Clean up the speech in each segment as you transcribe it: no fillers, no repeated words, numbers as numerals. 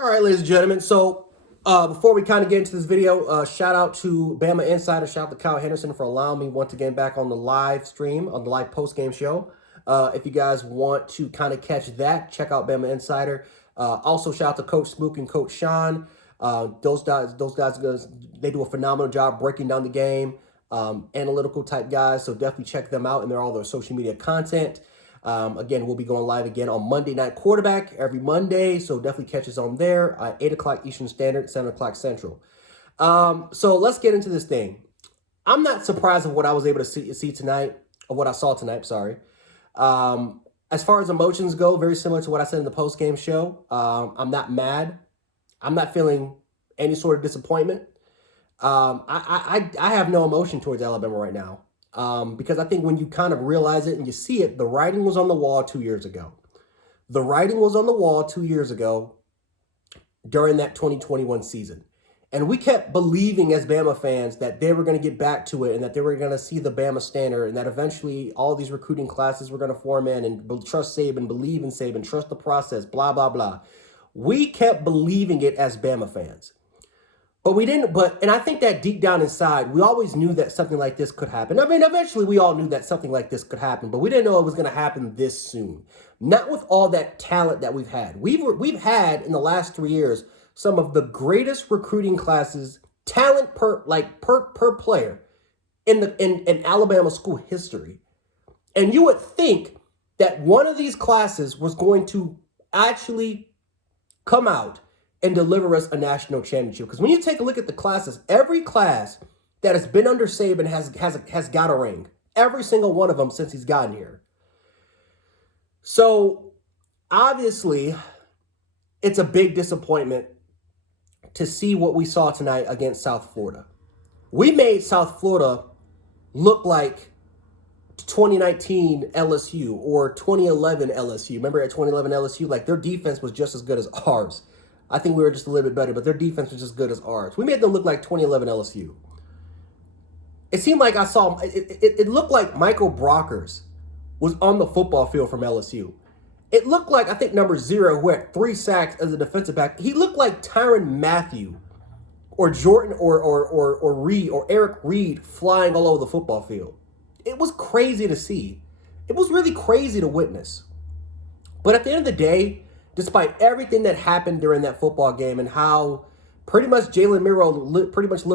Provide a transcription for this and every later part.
All right, ladies and gentlemen. So before we kind of get into this video, shout out to Bama Insider. Shout out to Kyle Henderson for allowing me once again back on the live stream, on the live post-game show. If you guys want to kind of catch that, check out Bama Insider. Also, shout out to Coach Smook and Coach Sean. Those guys, they do a phenomenal job breaking down the game, analytical type guys. So definitely check them out and they're all their social media content. Again, we'll be going live again on Monday Night Quarterback every Monday, so definitely catch us on there, 8 o'clock Eastern Standard, 7 o'clock Central. So let's get into this thing. I'm not surprised of what I was able to see tonight, of what I saw tonight, sorry. As far as emotions go, very similar to what I said in the post-game show. I'm not mad. I'm not feeling any sort of disappointment. I have no emotion towards Alabama right now. Because I think when you kind of realize it and you see it, the writing was on the wall 2 years ago. The writing was on the wall 2 years ago during that 2021 season. And we kept believing as Bama fans that they were going to get back to it and that they were going to see the Bama standard and that eventually all these recruiting classes were going to form in and trust Saban, believe in Saban, trust the process, blah, blah, blah. We kept believing it as Bama fans. But we didn't, and I think that deep down inside, we always knew that something like this could happen. I mean, eventually we all knew that something like this could happen, but we didn't know it was going to happen this soon. Not with all that talent that we've had. We've had in the last 3 years some of the greatest recruiting classes, talent per player in Alabama school history. And you would think that one of these classes was going to actually come out and deliver us a national championship. Because when you take a look at the classes, every class that has been under Saban has got a ring. Every single one of them since he's gotten here. So obviously, it's a big disappointment to see what we saw tonight against South Florida. We made South Florida look like 2019 LSU or 2011 LSU. Remember at 2011 LSU, like their defense was just as good as ours. I think we were just a little bit better, but their defense was just as good as ours. We made them look like 2011 LSU. It seemed like it looked like Michael Brockers was on the football field from LSU. It looked like, I think, number 0, who had 3 sacks as a defensive back. He looked like Tyrann Mathieu or Jordan or Reed or Eric Reed flying all over the football field. It was crazy to see. It was really crazy to witness. But at the end of the day, despite everything that happened during that football game and how pretty much Jalen Miro pretty much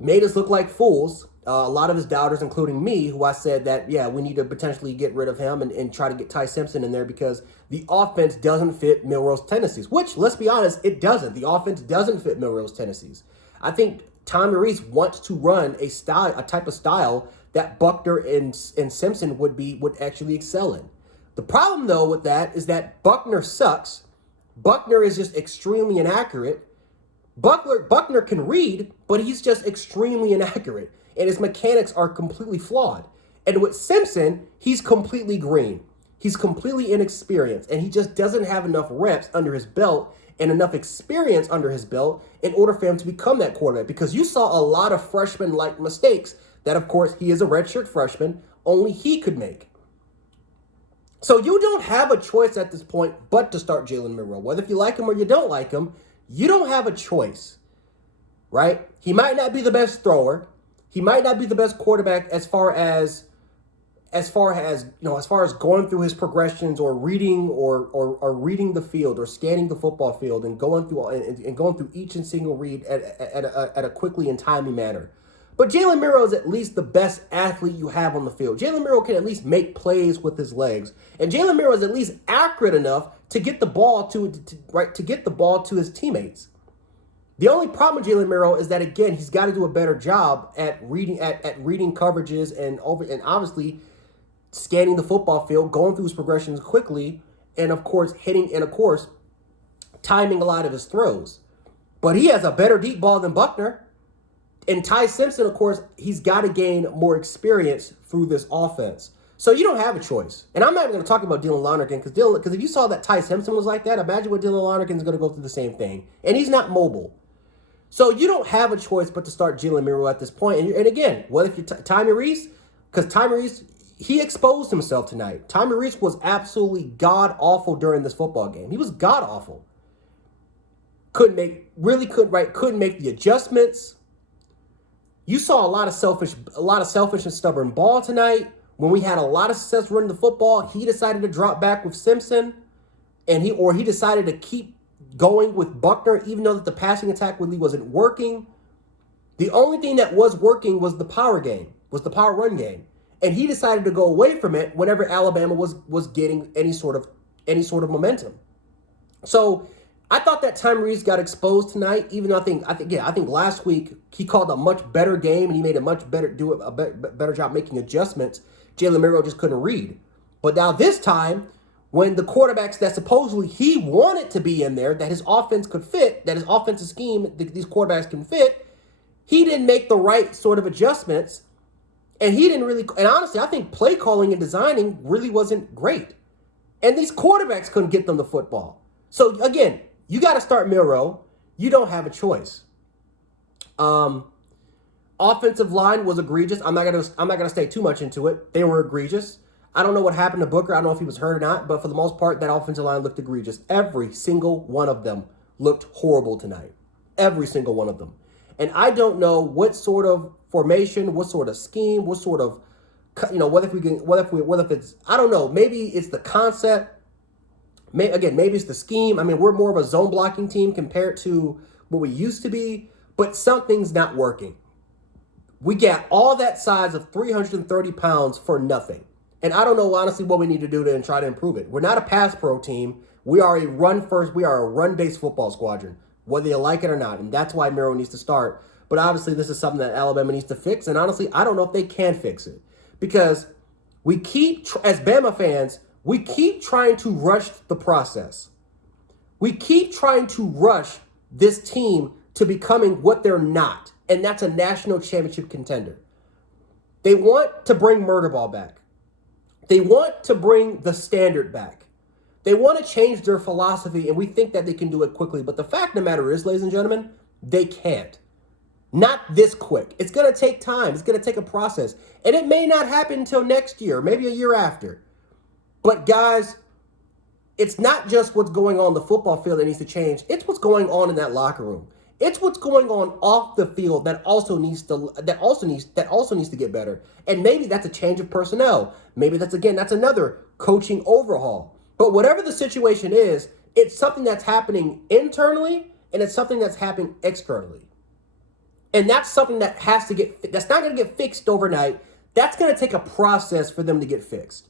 made us look like fools. A lot of his doubters, including me, who I said that, yeah, we need to potentially get rid of him and try to get Ty Simpson in there because the offense doesn't fit Milroe's tendencies, which, let's be honest, it doesn't. The offense doesn't fit Milroe's tendencies. I think Tommy Rees wants to run a type of style that Buckner and Simpson would actually excel in. The problem, though, with that is that Buckner sucks. Buckner is just extremely inaccurate. Buckner can read, but he's just extremely inaccurate. And his mechanics are completely flawed. And with Simpson, he's completely green. He's completely inexperienced. And he just doesn't have enough reps under his belt and enough experience under his belt in order for him to become that quarterback. Because you saw a lot of freshman-like mistakes that, of course, he is a redshirt freshman, only he could make. So you don't have a choice at this point but to start Jalen Miro. Whether if you like him or you don't like him, you don't have a choice, right? He might not be the best thrower. He might not be the best quarterback as far as going through his progressions or reading or reading the field or scanning the football field and going through each and single read at a quickly and timely manner. But Jalen Miro is at least the best athlete you have on the field. Jalen Miro can at least make plays with his legs, and Jalen Miro is at least accurate enough to get the ball to his teammates. The only problem with Jalen Miro is that, again, he's got to do a better job at reading coverages and obviously scanning the football field, going through his progressions quickly, and of course timing a lot of his throws. But he has a better deep ball than Buckner. And Ty Simpson, of course, he's got to gain more experience through this offense. So you don't have a choice. And I'm not even going to talk about Dylan Lonergan because if you saw that Ty Simpson was like that, imagine what Dylan Lonergan is going to go through the same thing. And he's not mobile. So you don't have a choice but to start Jalen Miro at this point. And again, what if you Tommy Rees? Because Tommy Rees, he exposed himself tonight. Tommy Rees was absolutely god-awful during this football game. He was god-awful. Couldn't make the adjustments. You saw a lot of selfish and stubborn ball tonight. When we had a lot of success running the football, he decided to drop back with Simpson, and he decided to keep going with Buckner, even though that the passing attack really wasn't working. The only thing that was working was the power run game. And he decided to go away from it whenever Alabama was getting any sort of momentum. So I thought that Tommy Rees got exposed tonight, even though I think last week he called a much better game and he made a much better better job making adjustments. Jalen Milroe just couldn't read. But now this time, when the quarterbacks that supposedly he wanted to be in there, that his offense could fit, that his offensive scheme, these quarterbacks can fit, he didn't make the right sort of adjustments. And he didn't really, and honestly, I think play calling and designing really wasn't great. And these quarterbacks couldn't get them the football. So again, you got to start Milroe. You don't have a choice. Offensive line was egregious. I'm not gonna stay too much into it. They were egregious. I don't know what happened to Booker. I don't know if he was hurt or not, but for the most part, that offensive line looked egregious. Every single one of them looked horrible tonight. Every single one of them. And I don't know what sort of formation, what sort of scheme, what sort of, what if it's, I don't know, maybe it's the concept. Maybe it's the scheme. I mean, we're more of a zone blocking team compared to what we used to be, but something's not working. We got all that size of 330 pounds for nothing. And I don't know, honestly, what we need to do to try to improve it. We're not a pass pro team. We are a run-based football squadron, whether you like it or not. And that's why Milroe needs to start. But obviously, this is something that Alabama needs to fix. And honestly, I don't know if they can fix it. Because we keep, as Bama fans, we keep trying to rush the process. We keep trying to rush this team to becoming what they're not. And that's a national championship contender. They want to bring Murderball back. They want to bring the standard back. They want to change their philosophy, and we think that they can do it quickly. But the fact of the matter is, ladies and gentlemen, they can't. Not this quick. It's going to take time. It's going to take a process. And it may not happen until next year, maybe a year after. But guys, it's not just what's going on the football field that needs to change. It's what's going on in that locker room. It's what's going on off the field that also needs to get better. And maybe that's a change of personnel. Maybe that's another coaching overhaul. But whatever the situation is, it's something that's happening internally and it's something that's happening externally. And that's something that that's not going to get fixed overnight. That's going to take a process for them to get fixed.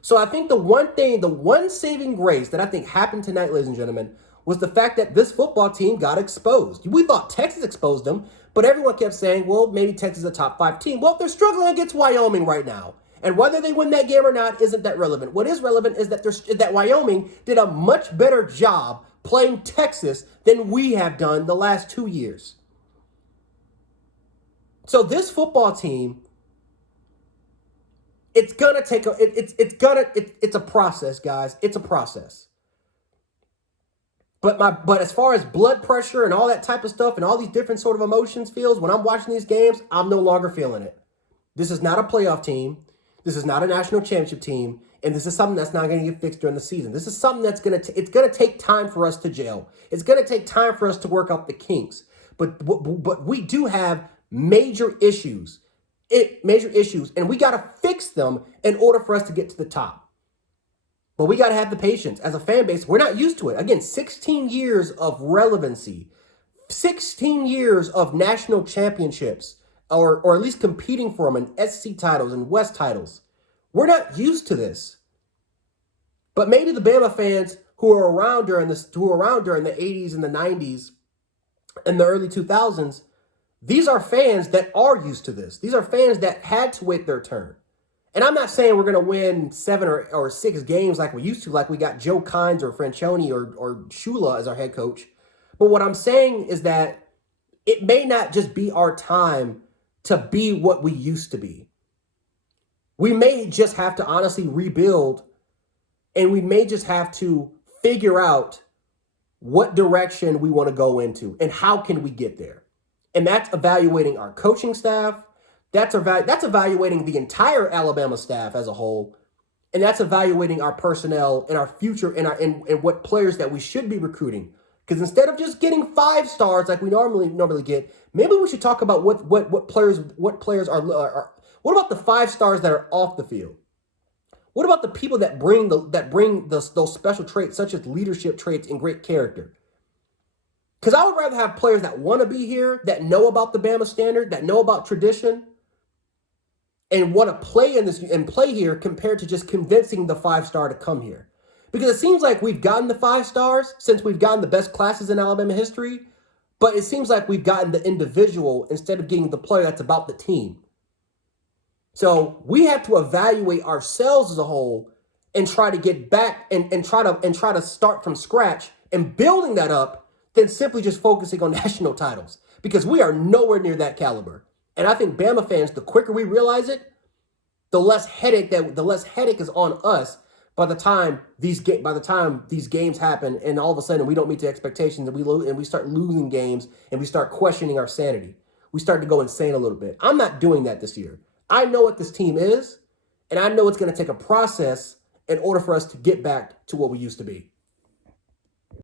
So I think the one saving grace that I think happened tonight, ladies and gentlemen, was the fact that this football team got exposed. We thought Texas exposed them, but everyone kept saying, well, maybe Texas is a top 5 team. Well, they're struggling against Wyoming right now. And whether they win that game or not isn't that relevant. What is relevant is that Wyoming did a much better job playing Texas than we have done the last 2 years. So this football team, it's a process, guys. It's a process. But as far as blood pressure and all that type of stuff and all these different sort of emotions feels, when I'm watching these games, I'm no longer feeling it. This is not a playoff team. This is not a national championship team. And this is something that's not going to get fixed during the season. This is something that's going to take time for us to gel. It's going to take time for us to work out the kinks. But we do have major issues. And we got to fix them in order for us to get to the top. But we got to have the patience. As a fan base, we're not used to it. Again, 16 years of relevancy, 16 years of national championships, or at least competing for them in SC titles and West titles. We're not used to this. But maybe the Bama fans who were around during the 80s and the 90s and the early 2000s, these are fans that are used to this. These are fans that had to wait their turn. And I'm not saying we're going to win 7 or 6 games like we used to, like we got Joe Kynes or Franchione or Shula as our head coach. But what I'm saying is that it may not just be our time to be what we used to be. We may just have to honestly rebuild, and we may just have to figure out what direction we want to go into and how can we get there. And that's evaluating our coaching staff. That's evaluating the entire Alabama staff as a whole, and that's evaluating our personnel and our future and what players that we should be recruiting. Because instead of just getting 5 stars like we normally get, maybe we should talk about what players are. What about the 5 stars that are off the field? What about the people that bring those special traits such as leadership traits and great character? Because I would rather have players that want to be here, that know about the Bama standard, that know about tradition, and want to play in this and play here compared to just convincing the 5-star to come here. Because it seems like we've gotten the 5 stars since we've gotten the best classes in Alabama history, but it seems like we've gotten the individual instead of getting the player that's about the team. So we have to evaluate ourselves as a whole and try to get back and try to start from scratch and building that up than simply just focusing on national titles, because we are nowhere near that caliber. And I think Bama fans, the quicker we realize it, the less headache is on us by the time these games happen and all of a sudden we don't meet the expectations and we start losing games and we start questioning our sanity. We start to go insane a little bit. I'm not doing that this year. I know what this team is, and I know it's going to take a process in order for us to get back to what we used to be.